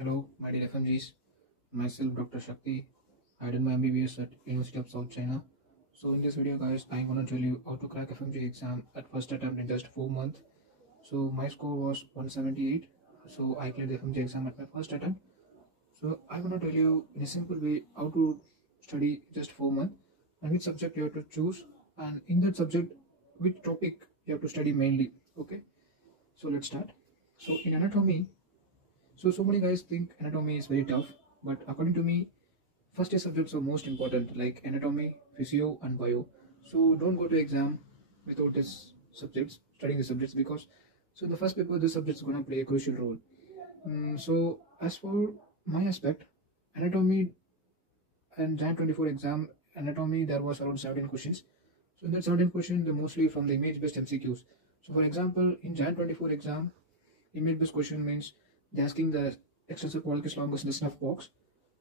Hello, my dear FMGs. Myself, Dr. Shakti. I did my MBBS at University of South China. So in this video, guys, I'm gonna tell you how to crack FMGE exam at first attempt in just 4 months. So my score was 178. So I cleared the FMGE exam at my first attempt. So I'm gonna tell you in a simple way how to study just 4 months and which subject you have to choose, and in that subject which topic you have to study mainly. Okay. So let's start. So in anatomy. So many guys think anatomy is very tough, but according to me, first year subjects are most important, like anatomy, physio, and bio. So don't go to exam without this subjects, studying the subjects, because the first paper this subject is gonna play a crucial role. So as for my aspect, anatomy and Jan 24 exam anatomy there was around 17 questions. So in that 17 questions, they're mostly from the image based MCQs. So for example, in Jan 24 exam, image based question means they're asking the extensor quadratus longus in the snuff box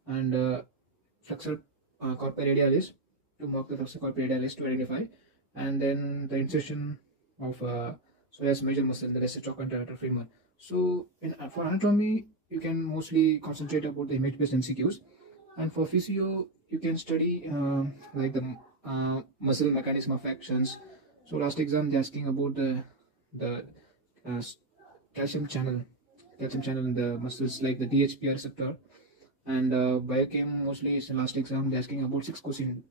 and flexor carpi radialis to mark the flexor carpi radialis to identify, and then the insertion of psoas major muscle, the rest trochanter femur. So for anatomy, you can mostly concentrate about the image based MCQs, and for physio, you can study like the muscle mechanism of actions. So last exam they're asking about the calcium channel in the muscles, like the DHPR receptor, and Biochem mostly is the last exam they're asking about six question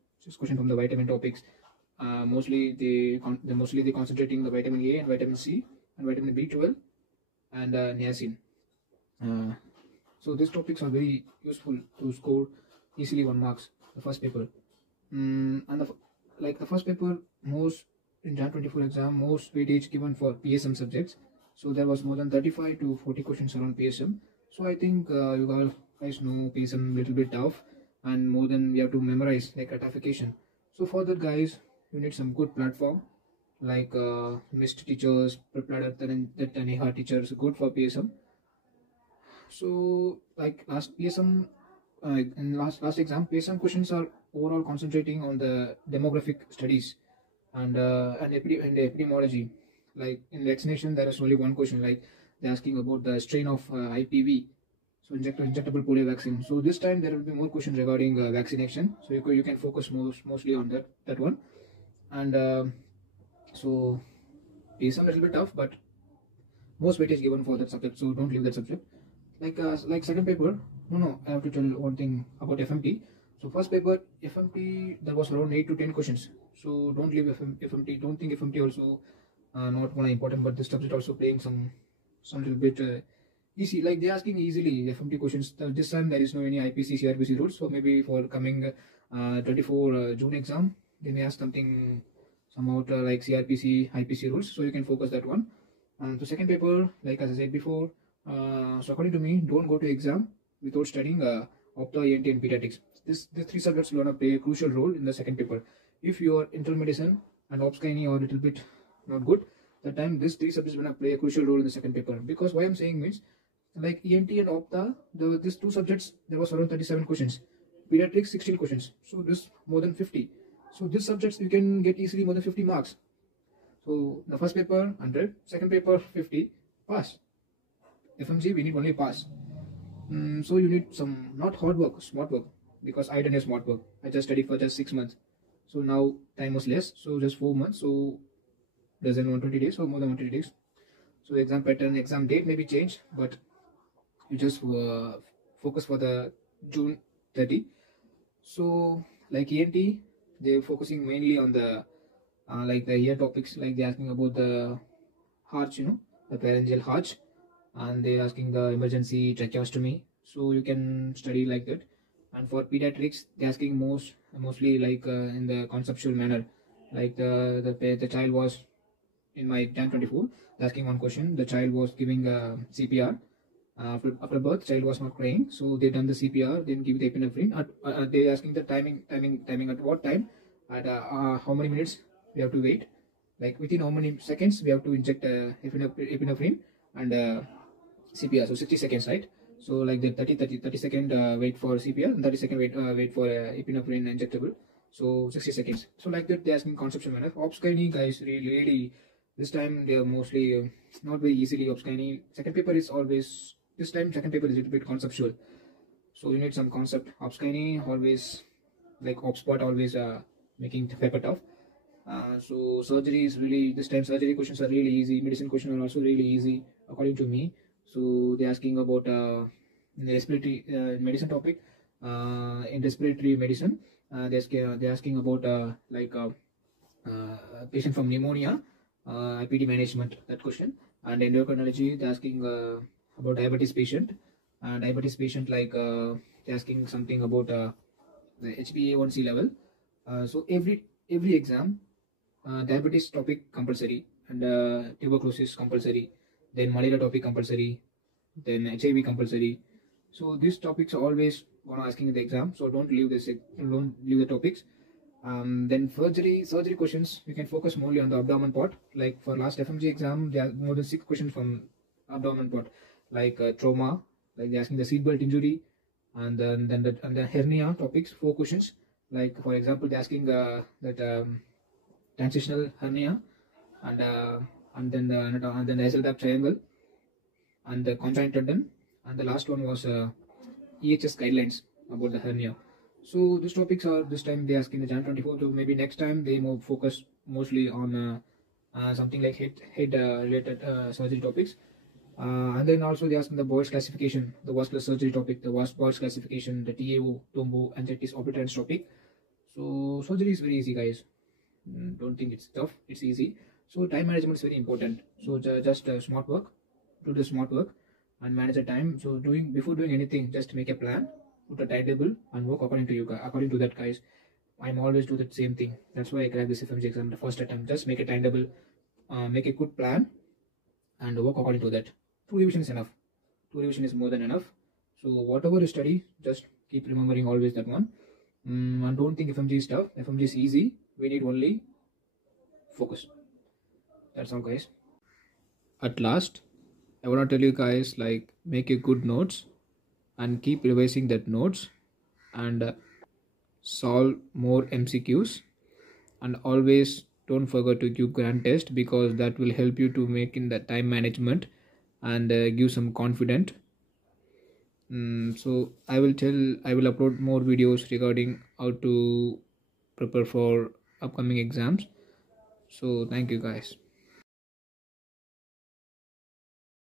from the vitamin topics. Mostly they concentrating the vitamin A and vitamin C and vitamin B12 and niacin. So these topics are very useful to score easily 1 marks the first paper. And the first paper, most in Jan 24 exam, most weightage given for PSM subjects. So there was more than 35 to 40 questions around PSM. So I think you guys know PSM little bit tough, and more than we have to memorize like ratification. So for that, guys, you need some good platform like MIST teachers, prepared that Taneha teachers, good for PSM. So like last PSM, in last exam, PSM questions are overall concentrating on the demographic studies and epidemiology. Like in vaccination, there is only one question, like they're asking about the strain of IPV, so injectable polio vaccine. So this time there will be more questions regarding vaccination. So you can focus mostly on that one. And so it's a little bit tough, but most weightage given for that subject. So don't leave that subject. Like second paper, no, I have to tell one thing about FMT. So first paper FMT there was around 8 to 10 questions. So don't leave FMT. Don't think FMT also not one important, but this subject also playing some little bit easy. Like they're asking easily FMT questions. This time there is no any IPC CRPC rules. So maybe for coming 24 June exam, they may ask something somewhat like CRPC IPC rules. So you can focus that one. And the second paper, like as I said before, so according to me, don't go to exam without studying optha, ENT, and pediatrics. These three subjects will play a crucial role in the second paper. If you are internal medicine and obs&gyne or a little bit not good, that time these three subjects will play a crucial role in the second paper. Because why I'm saying means, like ENT and optha, these two subjects there was around 37 questions, pediatrics 16 questions. So this more than 50. So these subjects you can get easily more than 50 marks. So the first paper 100, second paper 50, pass. FMG we need only pass. So you need some not hard work, smart work, because I done a smart work. I just studied for just 6 months. So now time was less, so just 4 months. So less than 120 days or more than 120 days. So exam pattern, exam date may be changed, but you just focus for the June 30. So like ENT, they're focusing mainly on the like the ear topics, like they're asking about the arch, the pharyngeal arch, and they're asking the emergency tracheostomy. So you can study like that. And for pediatrics, they're asking mostly like in the conceptual manner, like the child was in my Jan 24, asking one question. The child was giving CPR after birth. Child was not crying, so they done the CPR, then give the epinephrine. They asking the timing at what time, at how many minutes we have to wait, like within how many seconds we have to inject epinephrine and CPR. So 60 seconds, right? So like the 30 second wait for CPR and 30 second wait for epinephrine injectable. So 60 seconds. So like that, they asking conceptual manner. Obs&gyne guys really this time they are mostly not very easily obs&gyne. Second paper is always This time second paper is a little bit conceptual, so you need some concept. Obs&gyne always, like obspot always making the paper tough. So surgery is really, this time surgery questions are really easy. Medicine questions are also really easy according to me. So they're asking about in the respiratory medicine topic, in respiratory medicine, they're asking about patient from pneumonia, IPD management, that question. And endocrinology, they're asking about diabetes patient, like they're asking something about the HbA1c level. So every exam, diabetes topic compulsory, and tuberculosis compulsory, then malaria topic compulsory, then HIV compulsory. So these topics are always gonna asking in the exam, so don't leave the topics. Then surgery questions, we can focus more on the abdomen part. Like for last FMGE exam, there are more than 6 questions from abdomen part, like trauma, like they're asking the seatbelt injury, and then the hernia topics, 4 questions. Like for example, they're asking that transitional hernia, and then the nasal tap triangle, and the conjoint tendon, and the last one was EHS guidelines about the hernia. So these topics are, this time they asking the Jan 24, so maybe next time they more focus mostly on something like head related surgery topics. And then also they asking the Boyle's classification, the vascular surgery topic, the Boyle's classification, the TAO, Tombo, anxieties, obliterans topic. So surgery is very easy, guys. Don't think it's tough, it's easy. So time management is very important. So just smart work, do the smart work and manage the time. So before doing anything, just make a plan, put a timetable and work according to that, guys. I'm always do the same thing. That's why I cracked this FMGE exam the first attempt. Just make a timetable, make a good plan and work according to that. 2 revision is enough. 2 revision is more than enough. So whatever you study, just keep remembering always that one. And don't think FMGE is tough. FMGE is easy. We need only focus. That's all, guys. At last, I want to tell you guys, like, make a good notes and keep revising that notes, and solve more MCQs, and always don't forget to give grand test, because that will help you to make in the time management and give some confidence. So I will upload more videos regarding how to prepare for upcoming exams. So thank you, guys.